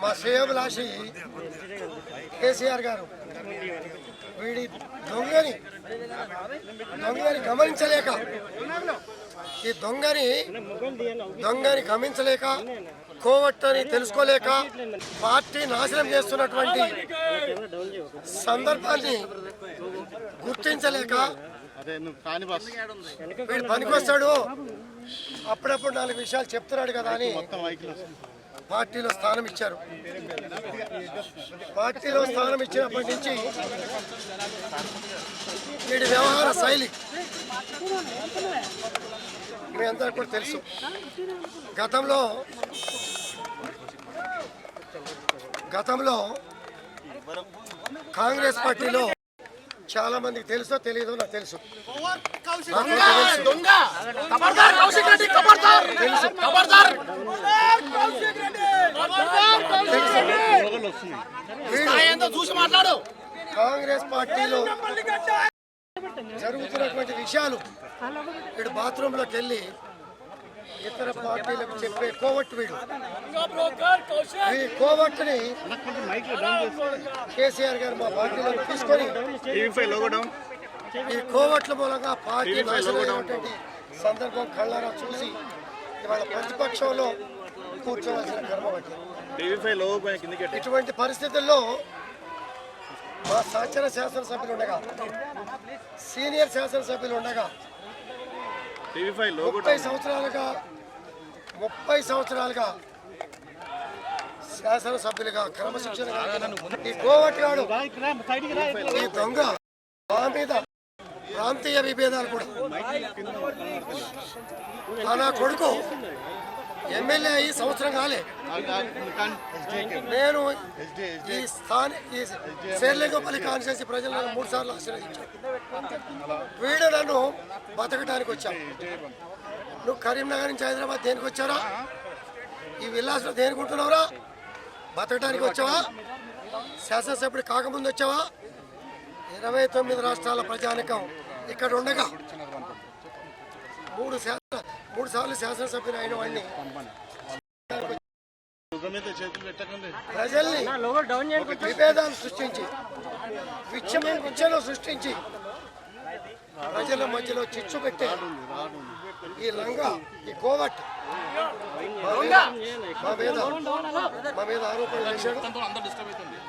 మా శ్రేయోభిలాషి కేసీఆర్ గారు వీడి దొంగని దొంగని గమనించలేక ఈ దొంగని దొంగని గమనించలేక కోవట్టని తెలుసుకోలేక పార్టీ నాశనం చేస్తున్నటువంటి సందర్భాన్ని గుర్తించలేక వీడు పనికొస్తాడు. అప్పుడప్పుడు నాలుగు విషయాలు చెప్తున్నాడు కదా అని పార్టీలో స్థానం ఇచ్చారు. పార్టీలో స్థానం ఇచ్చినప్పటి నుంచి వీడి వ్యవహార శైలి మీ అందరికి కూడా తెలుసు. గతంలో గతంలో కాంగ్రెస్ పార్టీలో చాలా మందికి తెలుసో తెలియదో నాకు తెలుసు. కాంగ్రెస్ పార్టీలో జరుగుతున్నటువంటి విషయాలు. వీడు బాత్రూంలోకి వెళ్ళి ఇతర పార్టీలకు చెప్పే కోవట్టు వీడు ఈ కోవట్టుని కేసీఆర్ గారు మా పార్టీలో తీసుకొని ఈ కోవట్ల మూలంగా పార్టీ నాశనమైనటువంటి సందర్భం కళ్ళారా చూసి ఇవాళ ప్రతిపక్షంలో కూర్చోవలసిన కర్మ ఇటువంటి పరిస్థితుల్లో మా సహచర శాసనసభ్యులు ఉండగా సీనియర్ శాసనసభ్యులు ఉండగా ముప్పై సంవత్సరాలుగా ముప్పై సంవత్సరాలుగా శాసనసభ్యులుగా క్రమశిక్షణ ఈ ఈ దొంగ మా మీద ప్రాంతీయ విభేదాలు కూడా. నా కొడుకు ఎమ్మెల్యే అయ్యి సంవత్సరం కాలే. నేను ఈ స్థాన ఈ శేర్లింగపల్లి కాన్స్టిట్యూన్సీ ప్రజలను మూడు సార్లు ఆశీర్వదించాను వీడు నన్ను బతకడానికి వచ్చాను నువ్వు కరీంనగర్ నుంచి హైదరాబాద్ దేనికి వచ్చారా? ఈ విల్లాస్లో దేనికి ఉంటున్నావురా? బతకడానికి వచ్చావా? శాసనసభ్యుడు కాకముందు వచ్చావా? ఇరవై తొమ్మిది రాష్ట్రాల ప్రజానికం ఇక్కడ ఉండగా మూడు మూడు సార్లు శాసనసభ్యులు అయిన వాడిని. ప్రజల్ని విభేదాలు సృష్టించి విచ్చమ విచ్చలు సృష్టించి ప్రజల మధ్యలో చిచ్చు పెట్టే ఈ లంగా ఈ కోవట్ మా మీద మా మీద ఆరోపణలు చేశాడు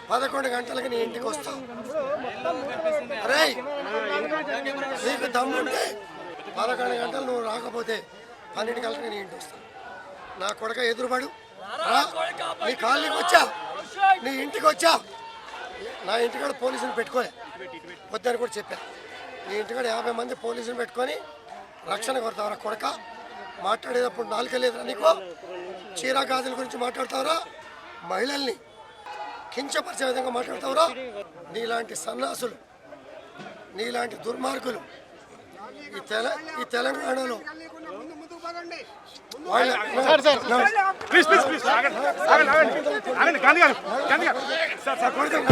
పదకొండు గంటలకి నీ ఇంటికి వస్తావు అరే నీకు దమ్ముంటే పదకొండు గంటలు నువ్వు రాకపోతే పన్నెండు గంటలకి నీ ఇంటికి వస్తావు నా కొడక ఎదురుపడు రా నీ కాలనీకి వచ్చా నీ ఇంటికి వచ్చా నా ఇంటికాడ పోలీసులు పెట్టుకోలే. వద్దని కూడా చెప్పా. నీ ఇంటికాడ యాభై మంది పోలీసులు పెట్టుకొని రక్షణ కొడతావరా కొడక? మాట్లాడేటప్పుడు నాలుక లేదురా నీకు? చీరా గాజుల గురించి మాట్లాడతావరా? మహిళల్ని కించపరిచే విధంగా మాట్లాడతావురా? నీలాంటి సన్నాసులు నీలాంటి దుర్మార్గులు ఈ తెల ఈ తెలంగాణలో వాళ్ళ ప్లీజ్ ప్లీజ్ ప్లీజ్ ఆగండి ఆగండి ఆగండి ఆగండి గాంధీ గారు గాంధీ గారు సార్ సార్ కొడతాం.